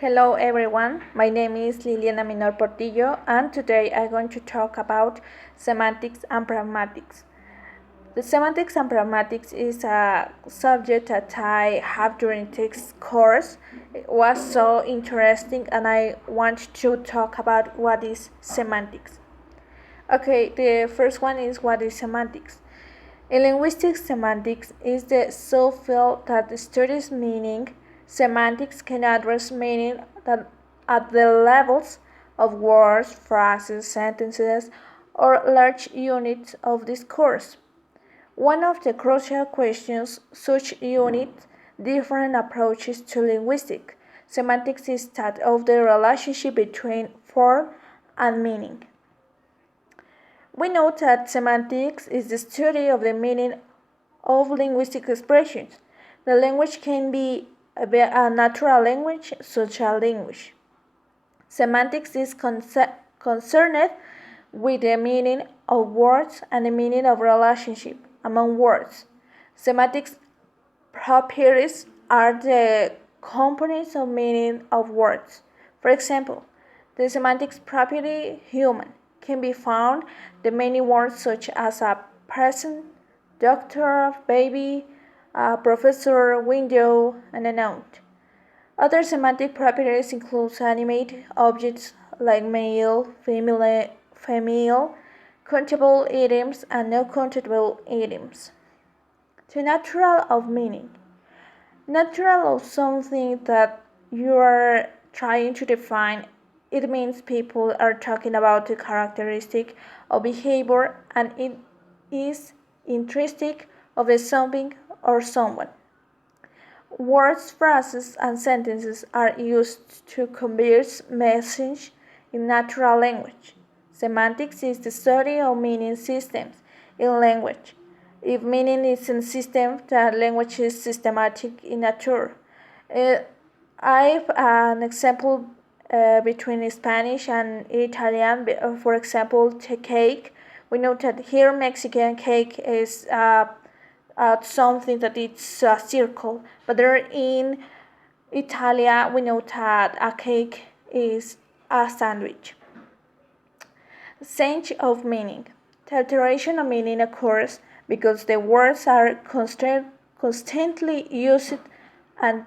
Hello everyone, my name is Liliana Minor Portillo and today I'm going to talk about semantics and pragmatics. The semantics and pragmatics is a subject that I have during this course. It was so interesting and I want to talk about what is semantics. Okay, the first one is what is semantics. In linguistics, semantics is the subfield that studies meaning. Semantics can address meaning at the levels of words, phrases, sentences, or large units of discourse. One of the crucial questions such units different approaches to linguistics. Semantics is that of the relationship between form and meaning. We know that semantics is the study of the meaning of linguistic expressions. The language can be a natural language, social language. Semantics is concerned with the meaning of words and the meaning of relationship among words. Semantics properties are the components of meaning of words. For example, the semantics property human can be found in many words such as a person, doctor, baby, professor, window, and a note. Other semantic properties include animate objects like male, female, countable items, and non-countable items. The natural of meaning. Natural of something that you are trying to define, it means people are talking about the characteristic of behavior and it is intrinsic of the something or someone. Words, phrases, and sentences are used to convey message in natural language. Semantics is the study of meaning systems in language. If meaning is a system, then language is systematic in nature. I have an example between Spanish and Italian. For example, the cake. We know that here Mexican cake is something that it's a circle, but there in Italia we know that a cake is a sandwich. Change of meaning. The alteration of meaning occurs because the words are constantly used and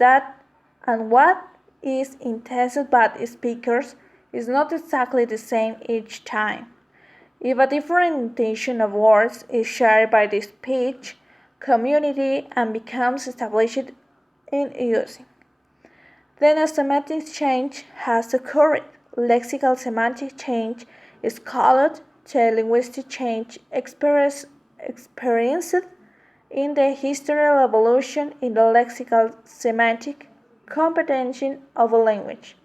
what is intended by the speakers is not exactly the same each time. If a different intention of words is shared by the speech community and becomes established in using, then a semantic change has occurred. Lexical semantic change is called the linguistic change experienced in the historical evolution in the lexical semantic comprehension of a language.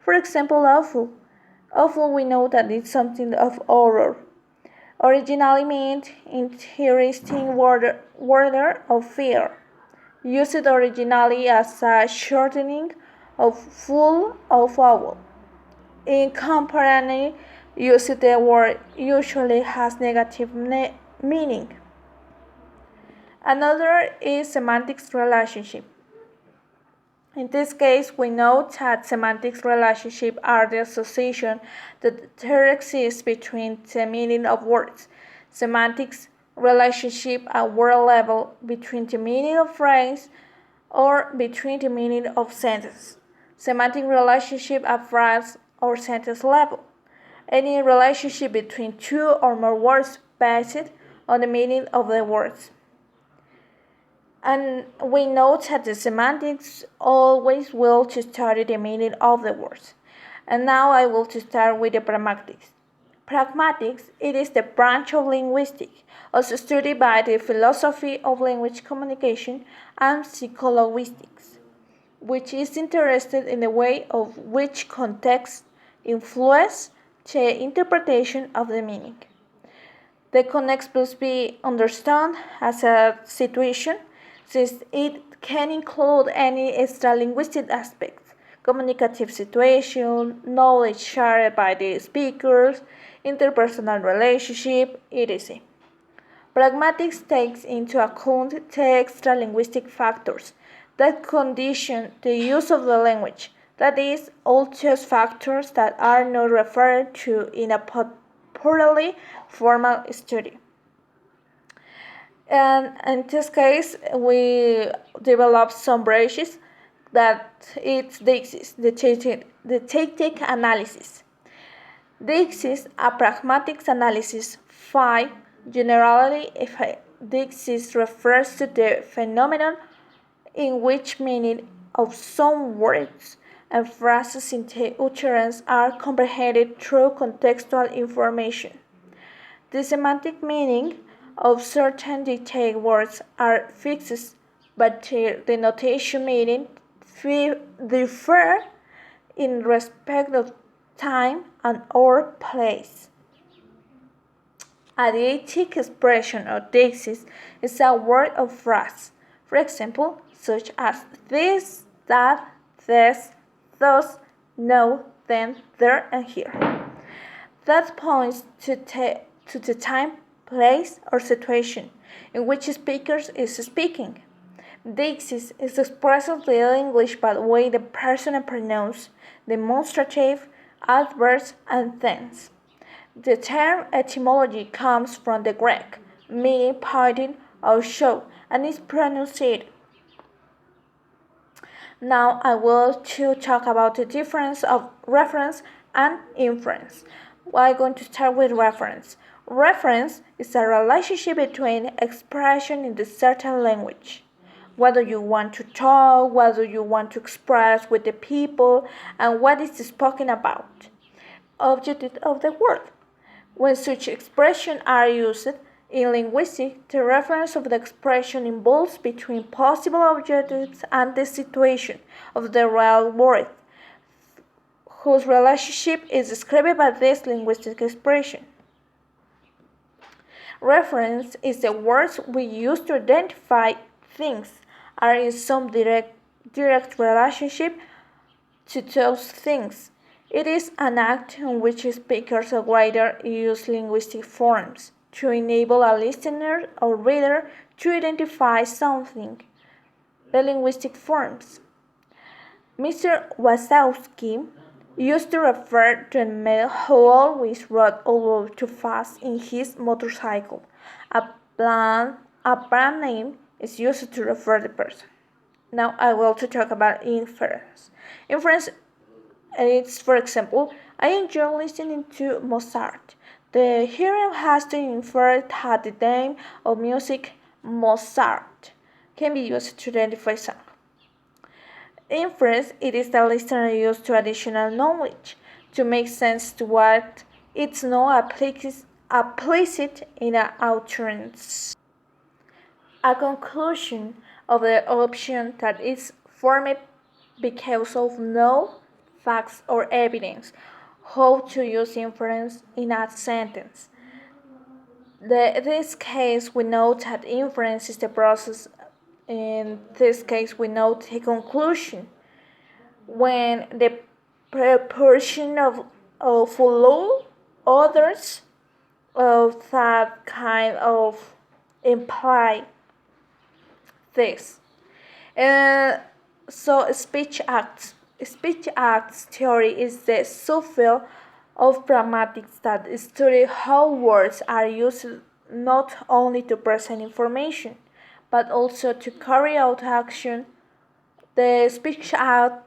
For example, awful. Awful we know that it's something of horror. Originally meant interesting word of fear. Used originally as a shortening of full or foul. In contemporary use, the word usually has negative meaning. Another is semantics relationship. In this case, we know that semantics relationships are the association that there exists between the meaning of words. Semantics relationship at word level between the meaning of phrase or between the meaning of sentence. Semantic relationship at phrase or sentence level. Any relationship between two or more words based on the meaning of the words. And we know that the semantics always will to study the meaning of the words. And now I will to start with the pragmatics. Pragmatics, it is the branch of linguistics, also studied by the philosophy of language communication and psycholinguistics, which is interested in the way of which context influence the interpretation of the meaning. The context must be understood as a situation, since it can include any extra-linguistic aspects, communicative situation, knowledge shared by the speakers, interpersonal relationship, etc. Pragmatics takes into account the extra-linguistic factors that condition the use of the language, That is, all those factors that are not referred to in a purely formal study. And in this case, we develop some branches that it's the tactic analysis. This is a pragmatics analysis. 5. Generally, if this refers to the phenomenon in which meaning of some words and phrases in the utterance are comprehended through contextual information. The semantic meaning of certain detailed words are fixed, but their denotation meaning differ in respect of time and or place. A deictic expression or deixis is a word or phrase, for example, such as this, that, this, thus, no, then, there, and here. That points to the time, place, or situation in which speaker is speaking. Deixis is expressed in English by the way the personal pronouns, demonstrative, adverb, and tense. The term etymology comes from the Greek, meaning pointing or show, and is pronounced. Now I will to talk about the difference of reference and inference. I'm going to start with reference. Reference is a relationship between expression in a certain language. Whether you want to talk, whether you want to express with the people, and what is spoken about. Objective of the word. When such expressions are used in linguistics, the reference of the expression involves between possible objectives and the situation of the real word, whose relationship is described by this linguistic expression. Reference is the words we use to identify things are in some direct relationship to those things. It is an act in which speakers or writers use linguistic forms to enable a listener or reader to identify something. The linguistic forms. Mr. Wazowski used to refer to a man who always rode a little too fast in his motorcycle. A brand name is used to refer to the person. Now I will talk about inference. Inference is, for example, I enjoy listening to Mozart. The hearer has to infer that the name of music Mozart can be used to identify song. Inference, it is the listener used to additional knowledge to make sense to what it's not implicit in an utterance. A conclusion of the option that is formed because of no facts or evidence. How to use inference in a sentence. In this case, we know that inference is the process. In this case, we know the conclusion when the proportion of follow others of that kind of imply this. So speech acts theory is the subfield of pragmatics that study how words are used not only to present information, but also to carry out action. The speech act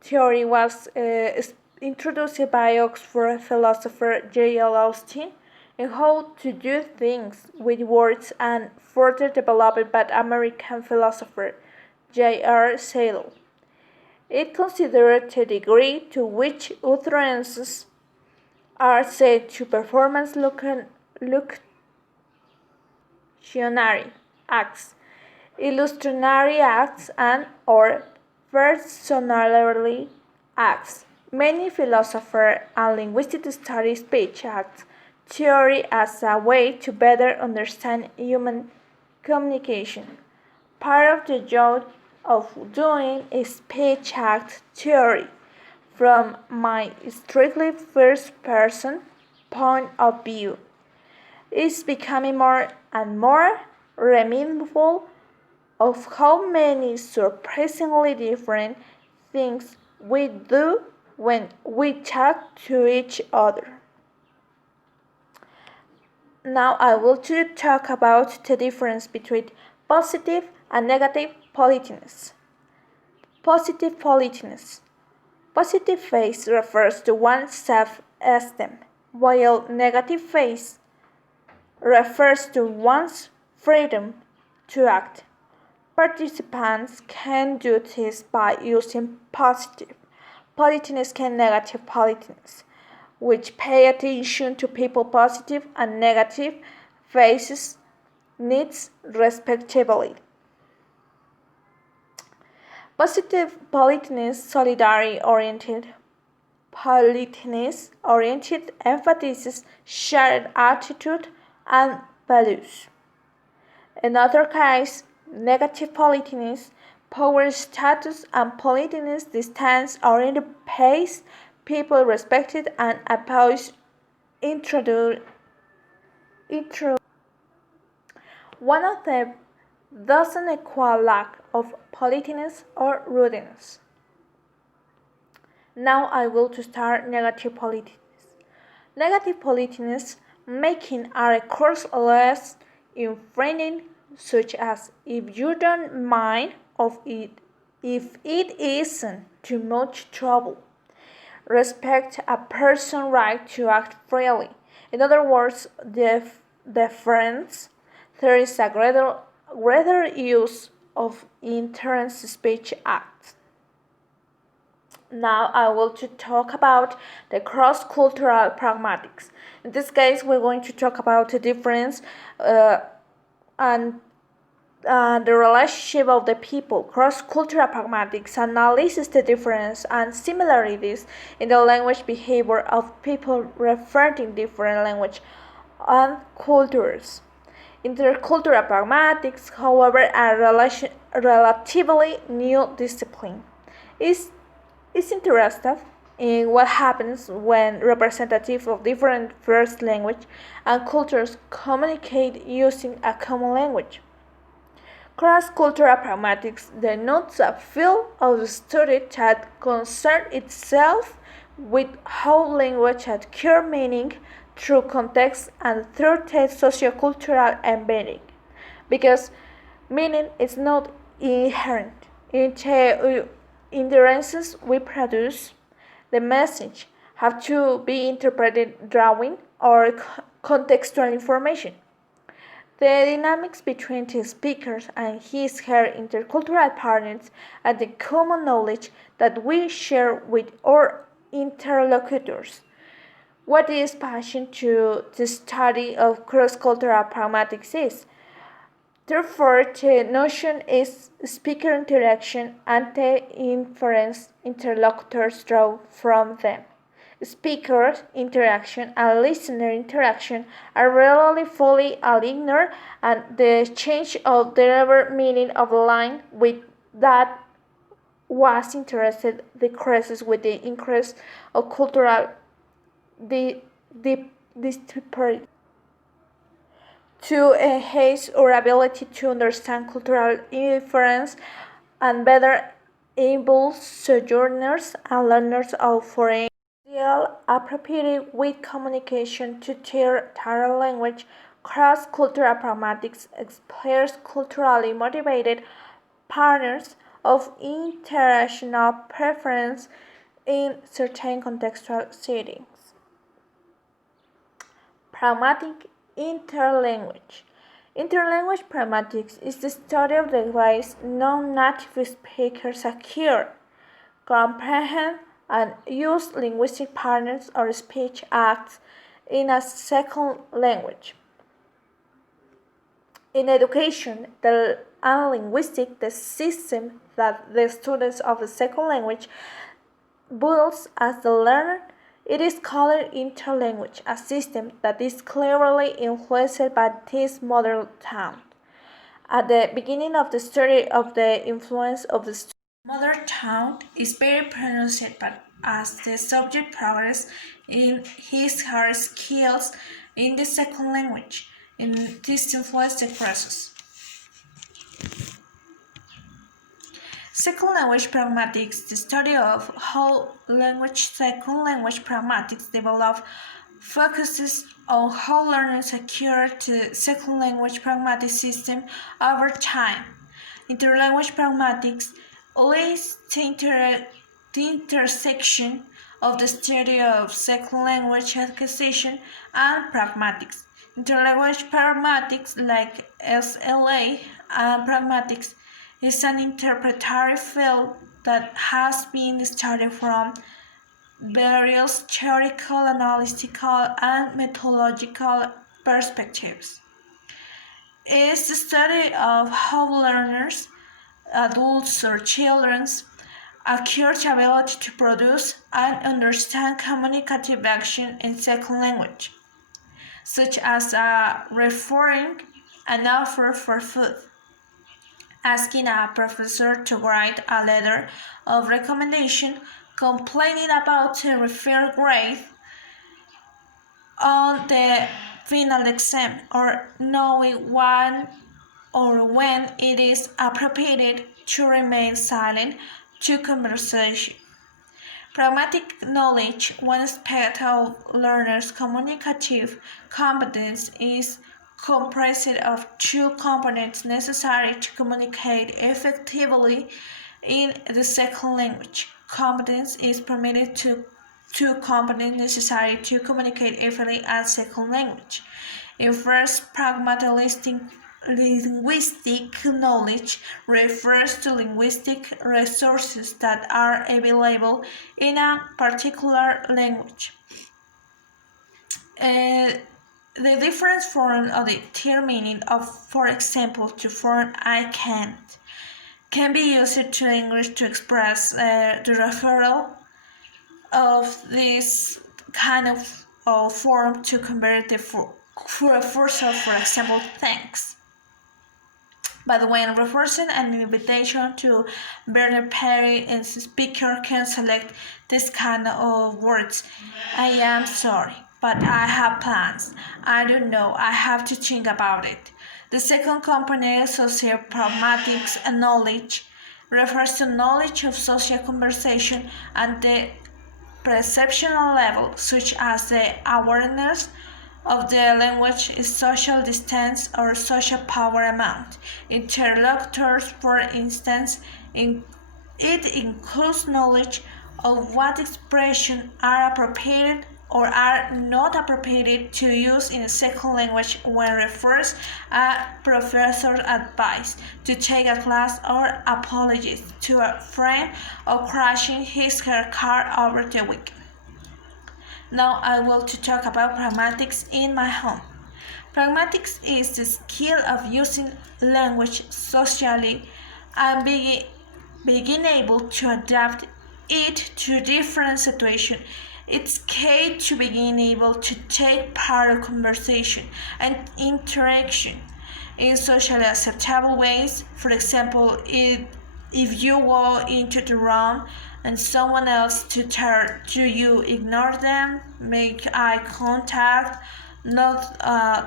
theory was introduced by Oxford philosopher J.L. Austin in how to do things with words and further developed by American philosopher J.R. Seidel. It considered the degree to which utterances are said to performance illusionary acts, illusionary acts, and or personality acts. Many philosophers and linguists study speech acts theory as a way to better understand human communication. Part of the job of doing a speech act theory from my strictly first person point of view is becoming more and more remindful of how many surprisingly different things we do when we talk to each other. Now I will to talk about the difference between positive and negative politeness. Positive politeness. Positive phase refers to one's self-esteem, while negative phase refers to one's freedom to act. Participants can do this by using positive politeness and negative politeness, which pay attention to people positive and negative phases needs respectively. Positive politeness, solidarity oriented politeness oriented emphasizes shared attitude and values. In other case, negative politeness, power status and politeness distance oriented pace people respected and oppose intrude. One of them doesn't equal lack of politeness or rudeness. Now I will to start negative politeness. Negative politeness making a recourse less infringing, such as if you don't mind of it, if it isn't too much trouble. Respect a person's right to act freely. In other words, deference. There is a greater use of intense speech acts. Now I will to talk about the cross-cultural pragmatics. In this case, we're going to talk about the difference and the relationship of the people. Cross-cultural pragmatics analyzes the difference and similarities in the language behavior of people referring different language and cultures. Intercultural pragmatics, however, a relatively new discipline. Is interested in what happens when representatives of different first language and cultures communicate using a common language. Cross-cultural pragmatics denotes a field of study that concerns itself with how language acquires meaning through context and through the sociocultural embedding, because meaning is not inherent in the inferences we produce. The message have to be interpreted drawing or contextual information. The dynamics between the speakers and his/her intercultural partners and the common knowledge that we share with our interlocutors. What is passion to the study of cross-cultural pragmatics is. Therefore, the notion is speaker interaction and the inference interlocutors draw from them. Speaker interaction and listener interaction are rarely fully aligned, and the change of the meaning of the line with that was interested decreases with the increase of cultural disparity. To enhance our ability to understand cultural difference and better enable sojourners and learners of foreign material appropriated with communication to their language. Cross-cultural pragmatics explores culturally motivated patterns of interactional preference in certain contextual settings. Pragmatic interlanguage. Interlanguage pragmatics is the study of the ways non-native speakers acquire, comprehend, and use linguistic patterns or speech acts in a second language. In education and linguistics, the system that the students of the second language builds as the learner, it is called interlanguage, a system that is clearly influenced by this mother tongue. At the beginning of the study of the influence of the mother tongue is very pronounced, but as the subject progresses in his/her skills in the second language, this influence decreases. Second language pragmatics, the study of how second language pragmatics develop, focuses on how learners acquire the second language pragmatic system over time. Interlanguage pragmatics lays the intersection of the study of second language acquisition and pragmatics. Interlanguage pragmatics, like SLA and pragmatics, is an interpretatory field that has been studied from various theoretical, analytical, and methodological perspectives. It is the study of how learners, adults or children, acquire the ability to produce and understand communicative action in second language, such as referring an offer for food, asking a professor to write a letter of recommendation, complaining about a referred grade on the final exam, or knowing when it is appropriate to remain silent to conversation. Pragmatic knowledge, one aspect of learners' communicative competence, is comprised of two components necessary to communicate effectively in the second language. Competence is permitted to two components necessary to communicate effectively as second language. In first, pragmatic linguistic knowledge refers to linguistic resources that are available in a particular language. The difference form of the term meaning of, for example, to form I can't, can be used to English to express the referral of this kind of form to convert the for a first of, for example, thanks. But when referring an invitation to birthday party, the speaker can select this kind of words. I am sorry, but I have plans. I don't know. I have to think about it. The second component, social pragmatics and knowledge, refers to knowledge of social conversation and the perceptual level, such as the awareness of the language is social distance or social power amount. Interlocutors, for instance, it includes knowledge of what expressions are appropriate or are not appropriate to use in a second language when refers a professor's advice to take a class or apologies to a friend or crashing her car over the weekend. Now I will to talk about pragmatics in my home. Pragmatics is the skill of using language socially and being able to adapt it to different situations. It's key to being able to take part of conversation and interaction in socially acceptable ways. For example, if you go into the room and someone else to turn to you, ignore them, make eye contact, not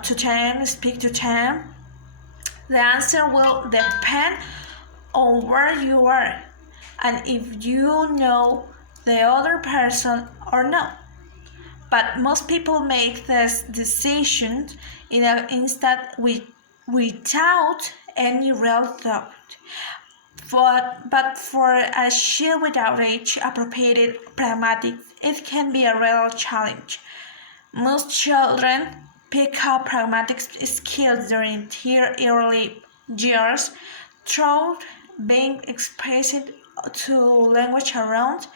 to them, speak to them. The answer will depend on where you are and if you know the other person or not. But most people make this decision in an instant without any real thought. But for a child without age-appropriate pragmatics, it can be a real challenge. Most children pick up pragmatic skills during their early years through being exposed to language around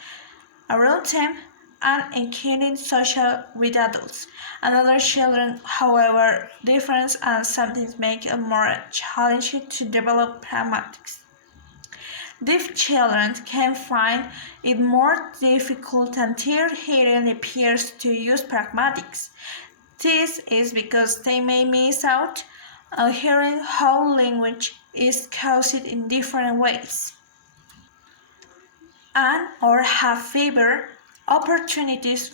them and engaging social with adults. And other children, however, different and sometimes make it more challenging to develop pragmatics. Deaf children can find it more difficult until hearing appears to use pragmatics. This is because they may miss out on hearing how language is caused in different ways and or have fewer opportunities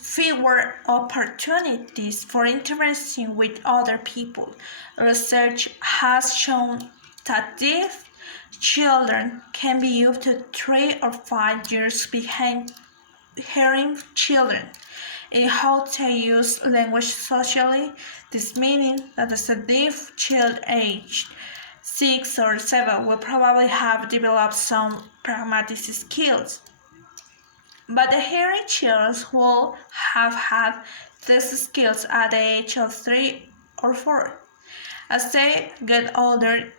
for interacting with other people. Research has shown that deaf Children can be up to 3 or 5 years behind hearing children in how they use language socially. This meaning that a deaf child aged 6 or 7 will probably have developed some pragmatic skills, but the hearing children will have had these skills at the age of 3 or 4. As they get older,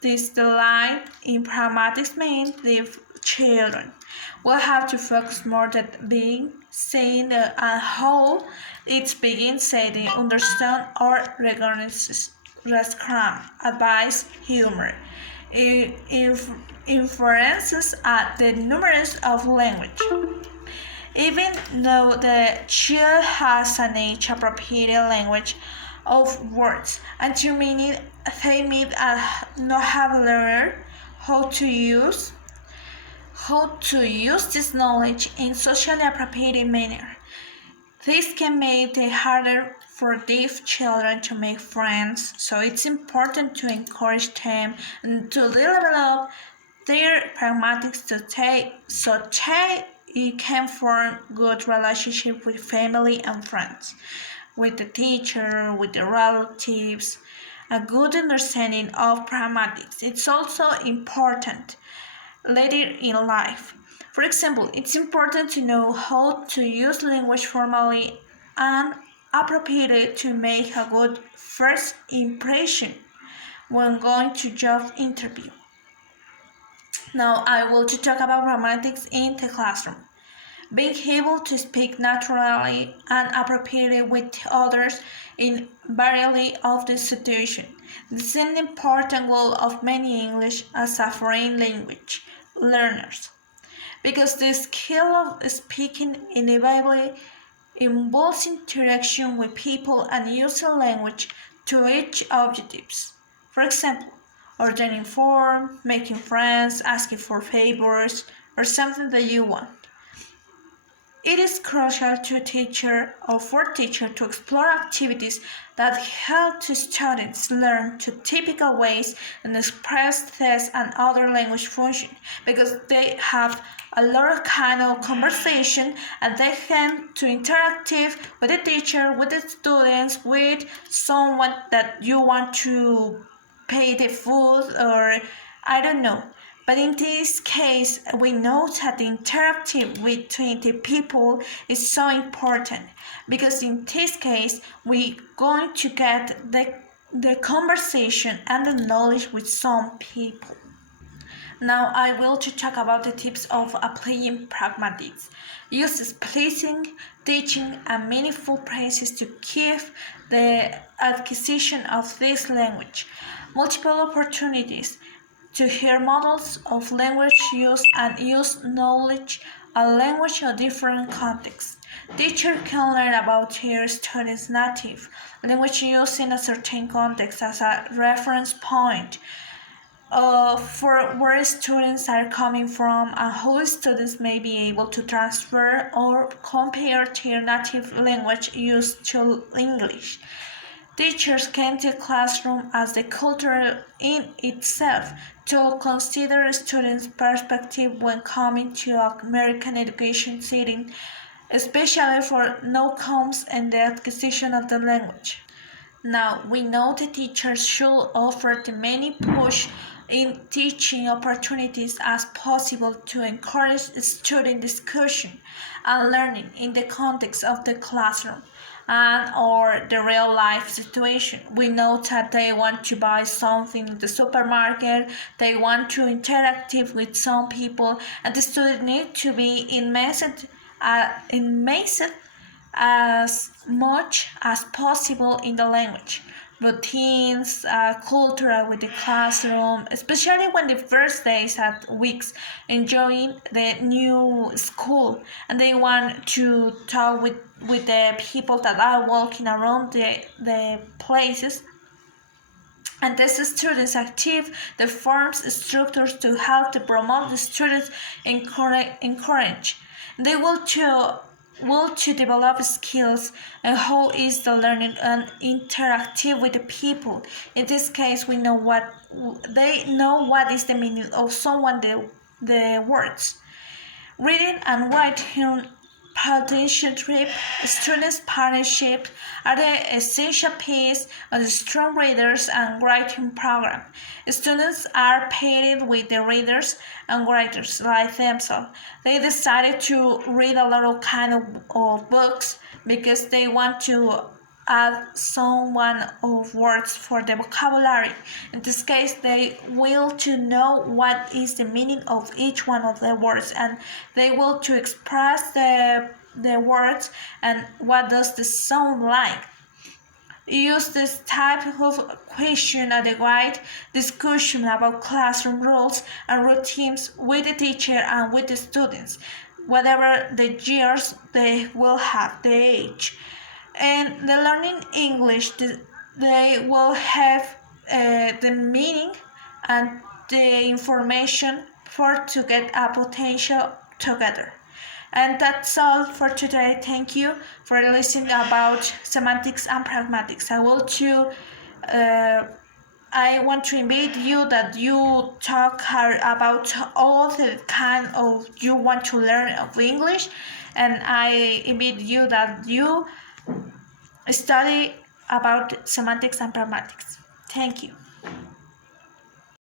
this decline in pragmatics means the children will have to focus more on being seen and how it begins saying understand or recognize advice, humor, inferences at the numerous of language. Even though the child has an age-appropriate language of words, and to many they may not have learned how to use this knowledge in socially appropriate manner. This can make it harder for deaf children to make friends, so it's important to encourage them to develop their pragmatics so they can form good relationships with family and friends, with the teacher, with the relatives. A good understanding of pragmatics. It's also important later in life. For example, it's important to know how to use language formally and appropriately to make a good first impression when going to job interview. Now I will talk about pragmatics in the classroom. Being able to speak naturally and appropriately with others in variety of the situation. This is an important goal of many English as a foreign language learners, because the skill of speaking inevitably involves interaction with people and using language to reach objectives. For example, ordering food, making friends, asking for favors, or something that you want. It is crucial to a teacher or for teacher to explore activities that help to students learn to typical ways and express tests and other language functions, because they have a lot of kind of conversation and they can to interactive with the teacher, with the students, with someone that you want to pay the food or I don't know. But in this case, we know that the interactive between the people is so important, because in this case, we're going to get the conversation and the knowledge with some people. Now I will to talk about the tips of applying pragmatics. Use pleasing, teaching, and meaningful phrases to keep the acquisition of this language. Multiple opportunities to hear models of language use and use knowledge a language in different contexts. Teachers can learn about their students' native language use in a certain context as a reference point for where students are coming from and how students may be able to transfer or compare their native language use to English. Teachers can take classroom as the culture in itself to consider students' perspective when coming to American education setting, especially for outcomes and the acquisition of the language. Now, we know the teachers should offer the many push in teaching opportunities as possible to encourage student discussion and learning in the context of the classroom and or the real life situation. We know that they want to buy something in the supermarket, they want to interact with some people, and the student need to be immersed as much as possible in the language, routines, culture with the classroom, especially when the first days at weeks enjoying the new school and they want to talk with the people that are walking around the places. And these students active the forms structures to help to promote the students encourage. They will to will to develop skills and how is the learning and interactive with the people. In this case, we know what they know what is the meaning of someone the words. Reading and writing partnership, students' partnership are the essential piece of the strong readers and writing program. Students are paired with the readers and writers like themselves. They decided to read a lot of kind of books because they want to add someone of words for the vocabulary. In this case, they will to know what is the meaning of each one of the words, and they will to express the words and what does the sound like. Use this type of question at the guide discussion about classroom rules and routines with the teacher and with the students, whatever the years they will have, the age. And the learning English, they will have the meaning and the information for to get a potential together. And that's all for today. Thank you for listening about semantics and pragmatics. I want to invite you that you talk about all the kind of you want to learn of English, and I invite you that you study about semantics and pragmatics. Thank you.